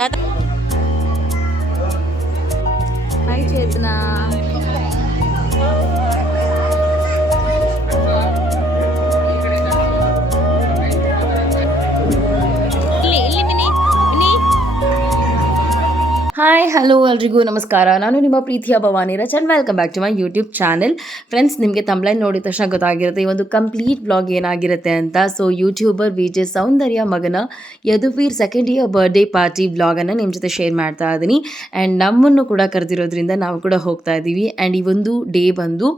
ತಾತ hi Chetana. Hi hello ಎಲ್ರಿಗೂ ನಮಸ್ಕಾರ. ನಾನು ನಿಮ್ಮ ಪ್ರೀತಿಯ ಭವಾನಿ ರಚ್ and welcome back to my YouTube channel. Friends, ನಿಮಗೆ ತಮ್ಲೈನ್ ನೋಡಿದ ತಕ್ಷಣ ಗೊತ್ತಾಗಿರುತ್ತೆ ಈ ಒಂದು ಕಂಪ್ಲೀಟ್ ಬ್ಲಾಗ್ ಏನಾಗಿರುತ್ತೆ ಅಂತ. ಸೊ ಯೂಟ್ಯೂಬರ್ ವಿಜೆ ಸೌಂದರ್ಯ ಮಗನ Yaduveer second year birthday party ಬ್ಲಾಗನ್ನು ನಿಮ್ಮ ಜೊತೆ ಶೇರ್ ಮಾಡ್ತಾ ಇದ್ದೀನಿ. ಆ್ಯಂಡ್ ನಮ್ಮನ್ನು ಕೂಡ ಕರೆದಿರೋದ್ರಿಂದ ನಾವು ಕೂಡ ಹೋಗ್ತಾ ಇದ್ದೀವಿ. ಆ್ಯಂಡ್ ಈ ಒಂದು ಡೇ ಬಂದು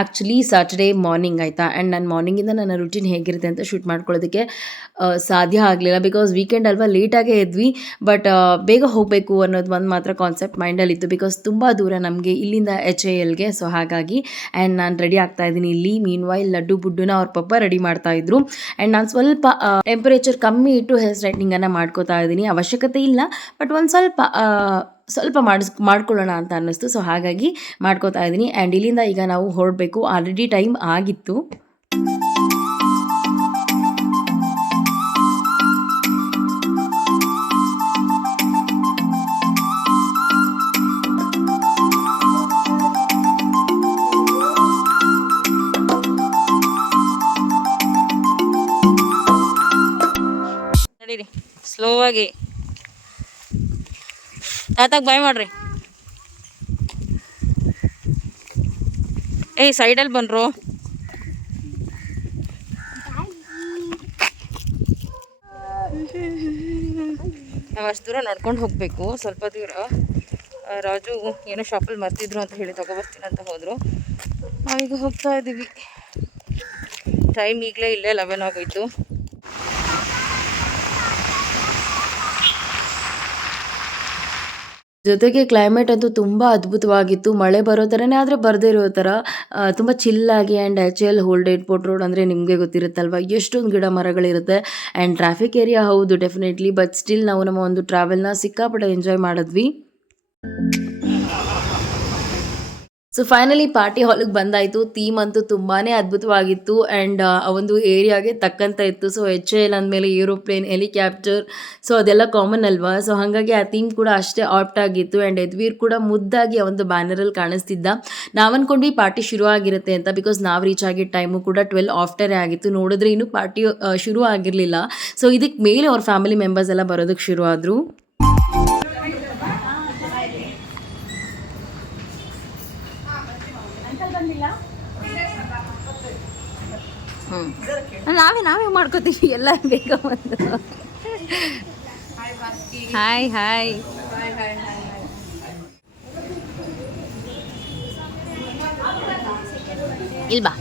ಆ್ಯಕ್ಚುಲಿ ಸಾಟರ್ಡೇ ಮಾರ್ನಿಂಗ್ ಆಯಿತಾ. ಆ್ಯಂಡ್ ನಾನು ಮಾರ್ನಿಂಗಿಂದ ನನ್ನ ರುಟೀನ್ ಹೇಗಿರುತ್ತೆ ಅಂತ ಶೂಟ್ ಮಾಡ್ಕೊಳ್ಳೋದಕ್ಕೆ ಸಾಧ್ಯ ಆಗಲಿಲ್ಲ. ಬಿಕಾಸ್ ವೀಕೆಂಡ್ ಅಲ್ವಾ, ಲೇಟಾಗೇ ಇದ್ವಿ. ಬಟ್ ಬೇಗ ಹೋಗಬೇಕು ಅನ್ನೋದು ಒಂದು ಮಾತ್ರ ಕಾನ್ಸೆಪ್ಟ್ ಮೈಂಡಲ್ಲಿತ್ತು. ಬಿಕಾಸ್ ತುಂಬ ದೂರ ನಮಗೆ ಇಲ್ಲಿಂದ HALಗೆ. ಸೊ ಹಾಗಾಗಿ ಆ್ಯಂಡ್ ನಾನು ರೆಡಿ ಆಗ್ತಾ ಇದ್ದೀನಿ ಇಲ್ಲಿ. ಮೀನ್ ವೈಲ್ ಲಡ್ಡು ಬುಡ್ಡುನ ಅವ್ರ ಪಪ್ಪ ರೆಡಿ ಮಾಡ್ತಾಯಿದ್ರು. ಆ್ಯಂಡ್ ನಾನು ಸ್ವಲ್ಪ ಟೆಂಪರೇಚರ್ ಕಮ್ಮಿ ಇಟ್ಟು ಹೇರ್ ಸ್ಟ್ರೈಟ್ನಿಂಗನ್ನು ಮಾಡ್ಕೋತಾ ಇದ್ದೀನಿ. ಅವಶ್ಯಕತೆ ಇಲ್ಲ, ಬಟ್ ಒಂದು ಸ್ವಲ್ಪ ಮಾಡ್ಕೊಳ್ಳೋಣ ಅಂತ ಅನ್ನಿಸ್ತು. ಸೊ ಹಾಗಾಗಿ ಮಾಡ್ಕೋತಾ ಇದ್ದೀನಿ. ಆ್ಯಂಡ್ ಇಲ್ಲಿಂದ ಈಗ ನಾವು ಹೊರಡಬೇಕು. ಆಲ್ರೆಡಿ ಟೈಮ್ ಆಗಿತ್ತು. ನಡೀರಿ ಸ್ಲೋ ಆಗಿ. ತಾತಾಗ ಬಾಯ್ ಮಾಡ್ರಿ. ಸೈಡಲ್ಲಿ ಬನ್ರು. ನಾವು ಅಷ್ಟು ದೂರ ನಡ್ಕೊಂಡು ಹೋಗಬೇಕು. ಸ್ವಲ್ಪ ದೂರ ರಾಜು ಏನೋ ಶಾಪಲ್ಲಿ ಮರ್ತಿದ್ರು ಅಂತ ಹೇಳಿ ತಗೊಬರ್ತೀನಿ ಅಂತ ಹೋದರು. ನಾವೀಗ ಹೋಗ್ತಾ ಇದ್ದೀವಿ. ಟೈಮ್ ಈಗಲೇ ಇಲ್ಲೇ 11 ಆಗೋಯ್ತು. ಜೊತೆಗೆ ಕ್ಲೈಮೇಟ್ ಅಂತೂ ತುಂಬ ಅದ್ಭುತವಾಗಿತ್ತು. ಮಳೆ ಬರೋ ಥರನೇ ಆದರೆ ಬರದೇ ಇರೋ ಥರ ತುಂಬ ಚಿಲ್ಲಾಗಿ. And HAL old airport road ಅಂದರೆ ನಿಮಗೆ ಗೊತ್ತಿರುತ್ತಲ್ವ, ಎಷ್ಟೊಂದು ಗಿಡ ಮರಗಳಿರುತ್ತೆ. ಆ್ಯಂಡ್ ಟ್ರಾಫಿಕ್ ಏರಿಯಾ ಹೌದು ಡೆಫಿನೆಟ್ಲಿ, ಬಟ್ ಸ್ಟಿಲ್ ನಾವು ನಮ್ಮ ಒಂದು ಟ್ರಾವೆಲ್ನ ಸಿಕ್ಕಾಪಟ್ಟೆ ಎಂಜಾಯ್ ಮಾಡಿದ್ವಿ. ಸೊ ಫೈನಲಿ ಪಾರ್ಟಿ ಹಾಲಿಗೆ ಬಂದಾಯಿತು. ಥೀಮ್ ಅಂತೂ ತುಂಬಾ ಅದ್ಭುತವಾಗಿತ್ತು. ಆ್ಯಂಡ್ ಆ ಒಂದು ಏರಿಯಾಗೆ ತಕ್ಕಂತ ಇತ್ತು. ಸೊ HAL ಅಂದಮೇಲೆ ಏರೋಪ್ಲೇನ್, ಹೆಲಿಕ್ಯಾಪ್ಟರ್, ಸೊ ಅದೆಲ್ಲ ಕಾಮನ್ ಅಲ್ವಾ. ಸೊ ಹಾಗಾಗಿ ಆ ಥೀಮ್ ಕೂಡ ಅಷ್ಟೇ ಆಪ್ಟ್ ಆಗಿತ್ತು. ಆ್ಯಂಡ್ ಯದುವೀರ್ ಕೂಡ ಮುದ್ದಾಗಿ ಆ ಒಂದು ಬ್ಯಾನರಲ್ಲಿ ಕಾಣಿಸ್ತಿದ್ದ. ನಾವು ಅಂದ್ಕೊಂಡ್ವಿ ಪಾರ್ಟಿ ಶುರು ಆಗಿರುತ್ತೆ ಅಂತ. ಬಿಕಾಸ್ ನಾವು ರೀಚ್ ಆಗಿದ್ದ ಟೈಮು ಕೂಡ 12 ಆಫ್ಟರೇ ಆಗಿತ್ತು. ನೋಡಿದ್ರೆ ಇನ್ನೂ ಪಾರ್ಟಿ ಶುರು ಆಗಿರಲಿಲ್ಲ. ಸೊ ಇದಕ್ಕೆ ಮೇಲೆ ಅವ್ರ ಫ್ಯಾಮಿಲಿ ಮೆಂಬರ್ಸ್ ಎಲ್ಲ ಬರೋದಕ್ಕೆ ಶುರು ಆದರು. ನಾವೇ ಮಾಡ್ಕೋತೀವಿ ಎಲ್ಲ ಬೇಗ ಬಂದು. Hi hi. ಇಲ್ಬಾ.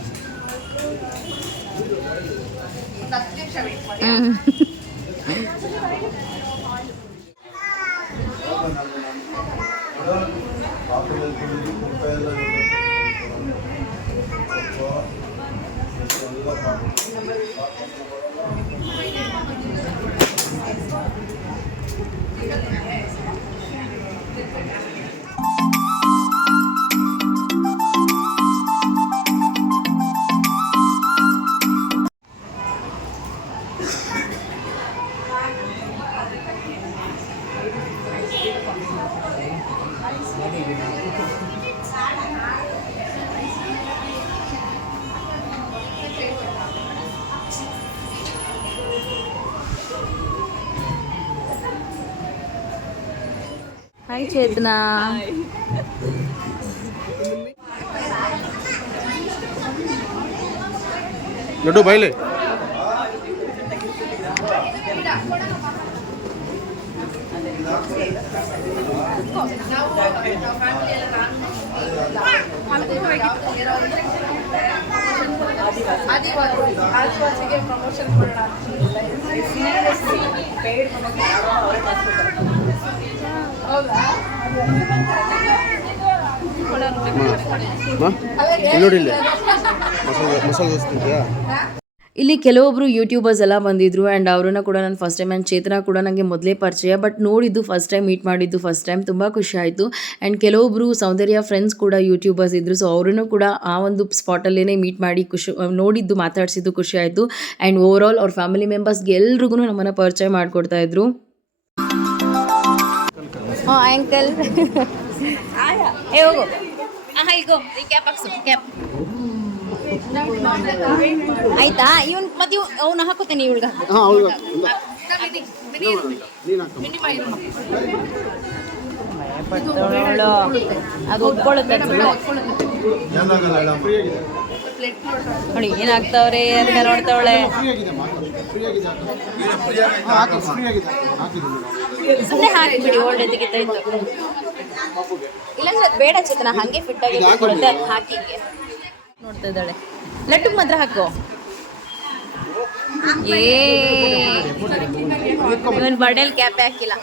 ಹಾಯ್ ಚೇತನಾ. ಲಡ್ಡು ಬಾಯ್ಲೆ. ಆದಿವಾಸಿಗೆ ಪ್ರಮೋಷನ್ ಕೊಡೋಣ. ಹೌದಾ? ನೋಡಿ ಮಸಾಲೆ ದೋಸೆ. ಇಲ್ಲಿ ಕೆಲವೊಬ್ಬರು ಯೂಟ್ಯೂಬರ್ಸ್ ಎಲ್ಲ ಬಂದಿದ್ರು. ಆ್ಯಂಡ್ ಅವ್ರನ್ನ ಕೂಡ ನಾನು ಫಸ್ಟ್ ಟೈಮ್, ಆ್ಯಂಡ್ ಚೇತನ ಕೂಡ ನನಗೆ ಮೊದಲೇ ಪರಿಚಯ, ಬಟ್ ನೋಡಿದ್ದು ಫಸ್ಟ್ ಟೈಮ್, ಮೀಟ್ ಮಾಡಿದ್ದು ಫಸ್ಟ್ ಟೈಮ್. ತುಂಬ ಖುಷಿ ಆಯಿತು. ಆ್ಯಂಡ್ ಕೆಲವೊಬ್ಬರು ಸೌಂದರ್ಯ ಫ್ರೆಂಡ್ಸ್ ಕೂಡ ಯೂಟ್ಯೂಬರ್ಸ್ ಇದ್ದರು. ಸೊ ಅವರನ್ನು ಕೂಡ ಆ ಒಂದು ಸ್ಪಾಟಲ್ಲೇ ಮೀಟ್ ಮಾಡಿ ನೋಡಿದ್ದು, ಮಾತಾಡಿಸಿದ್ದು ಖುಷಿ ಆಯಿತು. ಆ್ಯಂಡ್ ಓವರ್ ಆಲ್ ಅವ್ರ ಫ್ಯಾಮಿಲಿ ಮೆಂಬರ್ಸ್ಗೆ ಎಲ್ರಿಗೂ ನಮ್ಮನ್ನು ಪರಿಚಯ ಮಾಡಿಕೊಡ್ತಾಯಿದ್ರು. ಹ್ಞೂ ಅಂಕಲ್ ಏ ಹೋಗು ಹಾಂ ಈಗ ಈ ಕ್ಯಾಪ್ ಹಾಕ್ಸು ಕ್ಯಾಪ್ ಆಯ್ತಾ ಇವನ್ ಮತ್ತೆ ಇವ್ ಅವ್ನ ಹಾಕೋತೇನೆ ಇವಳಿಗೆ ಹಾಂ ಹೌದು ಅದು ಒಪ್ಕೊಳ್ಳುತ್ತೆ ನೋಡಿ ಏನಾಗ್ತಾವ್ರೆ ಅಂತ ನೋಡ್ತಾವಳೆ ಸುಮ್ಮನೆ ಹಾಕಿಬಿಡಿ ಓಲ್ಡ್ ಎದಕ್ಕಿತ್ತ ಇತ್ತು ಇಲ್ಲಾಂದ್ರೆ ಅದು ಬೇಡ ಚೇತನ ಹಾಗೆ ಫಿಟ್ ಆಗಿ ಕೊಡುತ್ತೆ ಅದು ಹಾಕಿ ನೋಡ್ತಾ ಇದ್ದಾಳೆ ಲಡ್ಡುಗೆ ಮಾತ್ರ ಹಾಕೋ ಇವನ್ ಬರ್ಡೇಲಿ ಕ್ಯಾಪೇ ಹಾಕಿಲ್ಲ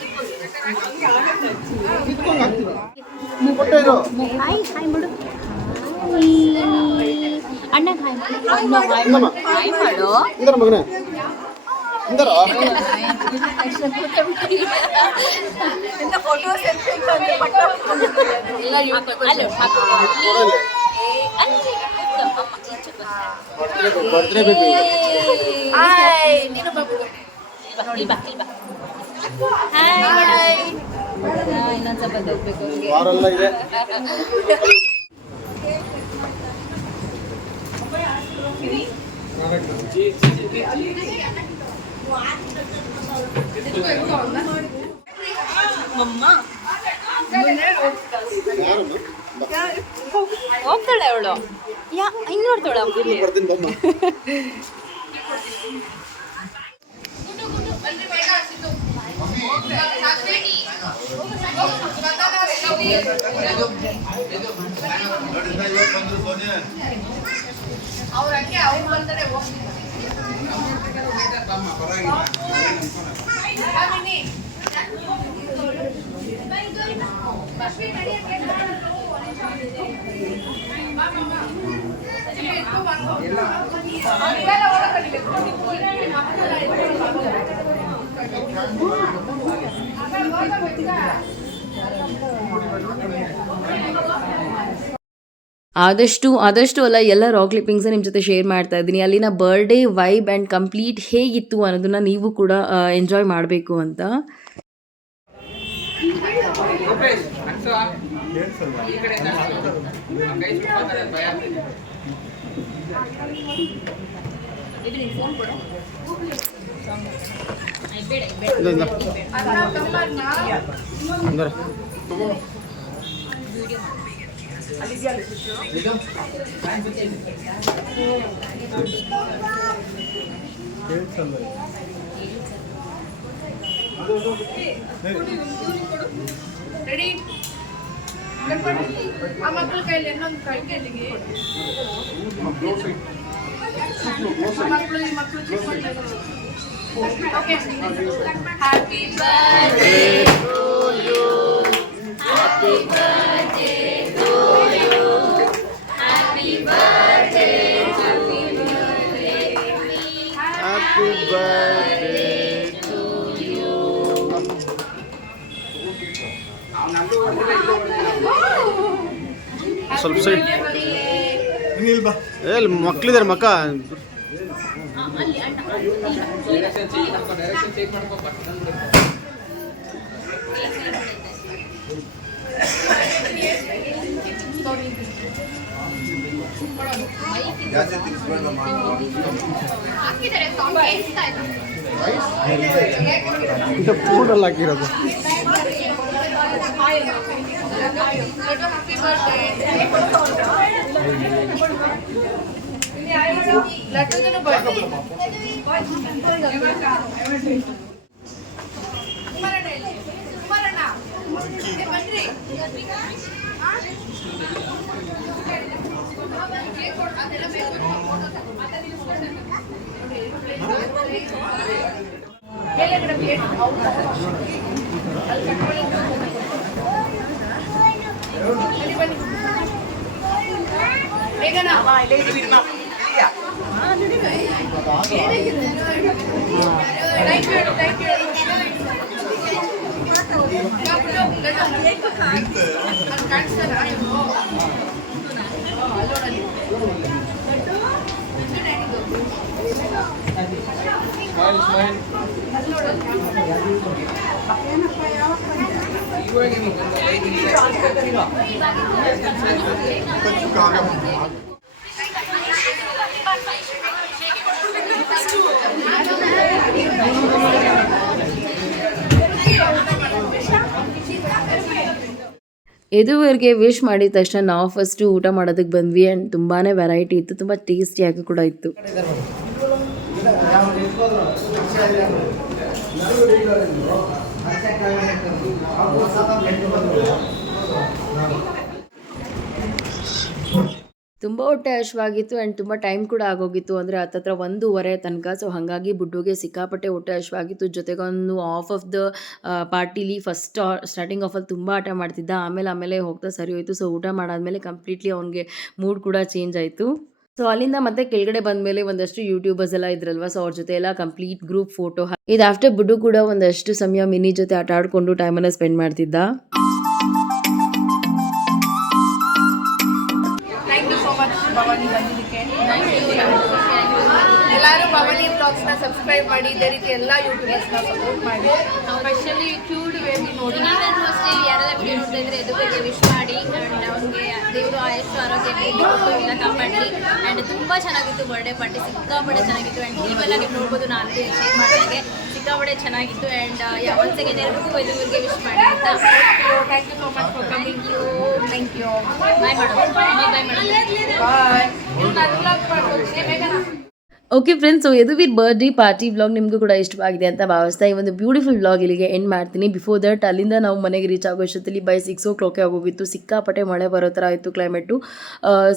ಹಾಯ್ ಹಾಯ್ ಮಾಡು ಅಣ್ಣ ಹಾಯ್ ಮಾಡು ಮಗನೇ ಬರ್ತ್ಡೇ ಬೇಬಿ ಇನ್ನೊಂದು ಸ್ವಲ್ಪ ಹೋಗ್ಬೇಕು ವಾರೆಲ್ಲ ಇದೆ ಹೋಗ್ತಾಳೆ ಅವಳು ಹಿಂಗ್ ನೋಡ್ತಾಳೆ ಬರ್ತೀನಿ ಬಮ್ಮ ಅವ್ರಂಗೆ ಅವ್ರು ಬಂದರೆ ಆದಷ್ಟು ಅಲ್ಲ ಎಲ್ಲ ರಾಕ್ ಕ್ಲಿಪ್ಪಿಂಗ್ಸ್ ನಿಮ್ಮ ಜೊತೆ ಶೇರ್ ಮಾಡ್ತಾ ಇದ್ದೀನಿ. ಅಲ್ಲಿನ ಬರ್ಡೇ ವೈಬ್ ಆ್ಯಂಡ್ ಕಂಪ್ಲೀಟ್ ಹೇಗಿತ್ತು ಅನ್ನೋದನ್ನ ನೀವು ಕೂಡ ಎಂಜಾಯ್ ಮಾಡಬೇಕು ಅಂತ. ರೆಡಿ ಆ ಮಕ್ಕಳ ಕೈಲಿ ಇನ್ನೊಂದು ಕೈ ಕೈಲಿಗೆ ಮಕ್ಕಳು okay happy birthday to you happy birthday to you happy birthday happy birthday to you ಸ್ವಲ್ಪ ಸೈಡ್ ಮಕ್ಕಳಿದ್ದಾರೆ ಮಕ್ಕ ಪೂಡಲ್ಲಿ ಹಾಕಿರೋದು ಲಡ್ಡುದನ್ನು ಬರ್ತೀವಿ ಕುಮಾರಣ್ಣ ಬನ್ರಿ ಬೇಗನಾ ಇದುವರೆಗೆ ವಿಶ್ ಮಾಡಿದ ತಕ್ಷಣ ನಾವು ಫಸ್ಟು ಊಟ ಮಾಡೋದಕ್ಕೆ ಬಂದ್ವಿ ಆ್ಯಂಡ್ ತುಂಬಾ ವೆರೈಟಿ ಇತ್ತು, ತುಂಬ ಟೇಸ್ಟಿಯಾಗಿ ಕೂಡ ಇತ್ತು. ತುಂಬ ಹೊಟ್ಟೆ ಹಶ್ವಾಗಿತ್ತು ಆ್ಯಂಡ್ ತುಂಬ ಟೈಮ್ ಕೂಡ ಆಗೋಗಿತ್ತು, ಅಂದರೆ ಹತ್ತತ್ರ 1:30 ತನಕ. ಸೊ ಹಾಗಾಗಿ ಬುಡ್ಡುಗೆ ಸಿಕ್ಕಾಪಟ್ಟೆ ಹೊಟ್ಟೆ ಹಶ್ವಾಗಿತ್ತು. ಜೊತೆಗೊಂದು ಆಫ್ ದ ಪಾರ್ಟಿಲಿ ಸ್ಟಾರ್ಟಿಂಗ್ ಆಫಲ್ಲಿ ತುಂಬ ಆಟ ಮಾಡ್ತಿದ್ದ, ಆಮೇಲೆ ಹೋಗ್ತಾ ಸರಿ ಹೋಯಿತು. ಸೊ ಊಟ ಮಾಡಾದ್ಮೇಲೆ ಕಂಪ್ಲೀಟ್ಲಿ ಅವನಿಗೆ ಮೂಡ್ ಕೂಡ ಚೇಂಜ್ ಆಯಿತು. ಸೊ ಅಲ್ಲಿಂದ ಮತ್ತೆ ಕೆಳಗಡೆ ಬಂದಮೇಲೆ ಒಂದಷ್ಟು ಯೂಟ್ಯೂಬರ್ಸ್ ಎಲ್ಲ ಇದ್ರಲ್ವ, ಸೊ ಅವ್ರ ಜೊತೆ ಎಲ್ಲ ಕಂಪ್ಲೀಟ್ ಗ್ರೂಪ್ ಫೋಟೋ. ಇದು ಆಫ್ಟರ್ ಬುಡ್ಡು ಕೂಡ ಒಂದಷ್ಟು ಸಮಯ ಮಿನಿ ಜೊತೆ ಆಟ ಆಡಿಕೊಂಡು ಟೈಮನ್ನು ಸ್ಪೆಂಡ್ ಮಾಡ್ತಿದ್ದ. Thank you so much Bhavani ಬಂದಿದ್ದಕ್ಕೆ. ಎಲ್ಲರೂ ಭವಾನಿ ಬ್ಲಾಗ್ಸ್ನ ಸಬ್ಸ್ಕ್ರೈಬ್ ಮಾಡಿ, ಇದೇ ರೀತಿ ಎಲ್ಲ ಯೂಟ್ಯೂಬರ್ಸ್ನ ಸಪೋರ್ಟ್ ಮಾಡಿ. ಸ್ಪೆಷಲಿ ಕ್ಯೂಡ್ ಬೇಬಿ ನೋಡಿ. ನೀವೆಲ್ಲರೂ ಅಷ್ಟೇ ಯಾರೆಲ್ಲ ವಿಡಿಯೋ ನೋಡ್ತಾ ಇದ್ರೆ ಎದುರಿಗೆ ವಿಶ್ ಮಾಡಿ ಆ್ಯಂಡ್ ಅವ್ನಿಗೆ ದೇವರು ಆಯಸ್ಸು ಆರೋಗ್ಯ ಎಲ್ಲ ಕಾಪಾಡಲಿ. ಆ್ಯಂಡ್ ತುಂಬ ಚೆನ್ನಾಗಿತ್ತು ಬರ್ಡೇ ಪಾರ್ಟಿ, ಸಿಕ್ಕಾಪಟ್ಟೆ ಚೆನ್ನಾಗಿತ್ತು. ಆ್ಯಂಡ್ ನೀವೆಲ್ಲ ನೀವು ನೋಡ್ಬೋದು, ನಾನು ಶೇರ್ ಮಾಡಿದಾಗೆ ಸಿಕ್ಕಾಪಟ್ಟೆ ಚೆನ್ನಾಗಿತ್ತು. ಆ್ಯಂಡ್ ಒಂದು ಸೆಕೆಂಡ್ ಎಲ್ಲರಿಗೂ ಎದುರಿಗೆ ವಿಶ್ ಮಾಡಿ ಅಂತ. Thank you so much for coming. Thank you. Bye ಮಾಡೋದು, ಬಾಯ್ ಮಾಡೋದು. ಬಾಯ್. ನನ್ನ ಬ್ಲಾಗ್ ಮಾಡ್ಬೋದು ಬೇಗನಾ. Okay friends, so Yaduveer birthday party vlog ನಿಮಗೂ ಕೂಡ ಇಷ್ಟವಾಗಿದೆ ಅಂತ ಭಾವಿಸ್ತಾ ಈ ಒಂದು ಬ್ಯೂಟಿಫುಲ್ ವ್ಲಾಗ್ ಇಲ್ಲಿಗೆ ಎಂಡ್ ಮಾಡ್ತೀನಿ. ಬಿಫೋರ್ ದಟ್ ಅಲ್ಲಿಂದ ನಾವು ಮನೆಗೆ ರೀಚ್ ಆಗೋ ಅಷ್ಟೊತ್ತಲ್ಲಿ ಬೈ 6 o'clock ಆಗೋಗಿತ್ತು. ಸಿಕ್ಕಾಪಟ್ಟೆ ಮಳೆ ಬರೋ ಥರ ಇತ್ತು ಕ್ಲೈಮೇಟು.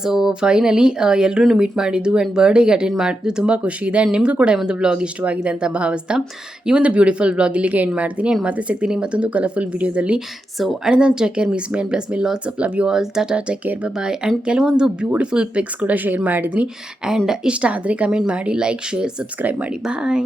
ಸೊ ಫೈನಲಿ ಎಲ್ಲರೂ ಮೀಟ್ ಮಾಡಿದ್ದು ಆ್ಯಂಡ್ ಬರ್ಡೇಗೆ ಅಟೆಂಡ್ ಮಾಡಿದ್ದು ತುಂಬ ಖುಷಿ ಇದೆ. ಆ್ಯಂಡ್ ನಿಮಗೂ ಕೂಡ ಈ ಒಂದು ವ್ಲಾಗ್ ಇಷ್ಟವಾಗಿದೆ ಅಂತ ಭಾವಿಸ್ತಾ ಈ ಒಂದು ಬ್ಯೂಟಿಫುಲ್ ವ್ಲಾಗ್ ಇಲ್ಲಿಗೆ ಎಂಡ್ ಮಾಡ್ತೀನಿ. ಆ್ಯಂಡ್ ಮತ್ತೆ ಸಿಗ್ತೀನಿ ಮತ್ತೊಂದು ಕಲರ್ಫುಲ್ ವಿಡಿಯೋದಲ್ಲಿ. So and take care, miss me and bless me, lots of love you all. Tata, take care, bye. And ಕೆಲವೊಂದು ಬ್ಯೂಟಿಫುಲ್ ಪಿಕ್ಸ್ ಕೂಡ ಶೇರ್ ಮಾಡಿದ್ದೀನಿ. ಆ್ಯಂಡ್ ಇಷ್ಟ ಆದರೆ ಕಮೆಂಟ್ ಮಾಡಿ, ಲೈಕ್, ಶೇರ್, ಸಬ್ಸ್ಕ್ರೈಬ್ ಮಾಡಿ. ಬಾಯ್.